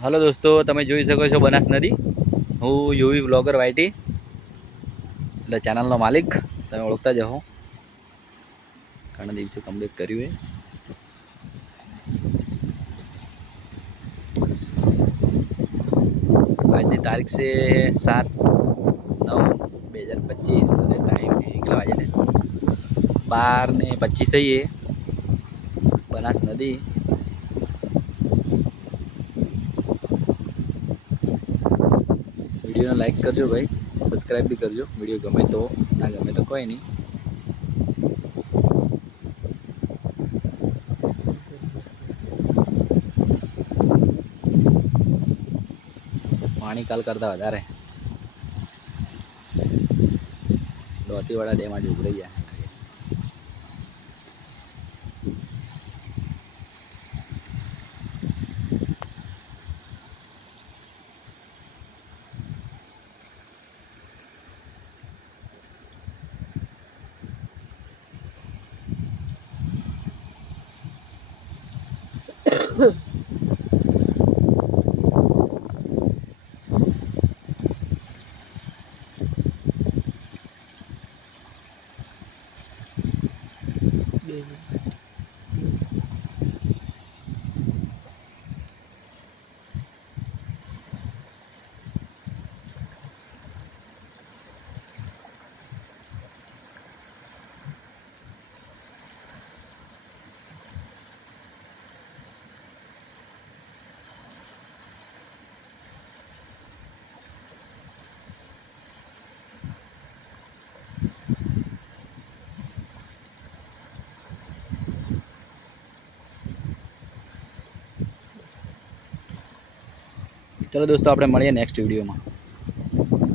Hello દોસ્તો, તમે જોઈ શકો છો બનાસ નદી. હું યુવી વ્લોગર વાયટી, એટલે ચેનલનો માલિક. તમે ઓળખતા જ હો. ઘણા દિવસે કમ્પ્લીટ કર્યું એ. આજની તારીખ છે સાત નવ બે હજાર પચીસ અને ટાઈમ કેટલા વાગે બાર ને પચીસ થઈએ બનાસ નદી. વિડીયોને લાઈક કરજો ભાઈ સબસ્ક્રાઈબ બી કરજો, વીડિયો ગમે તો, ના ગમે તો કોઈ નહીં. પાણી કાલ કરતાં વધારે. દોતીવાળા ડેમાં જ ઉભરાઈ ગયા. Yeah. ચલો દોસ્તો આપણે મળીએ નેક્સ્ટ વિડીયોમાં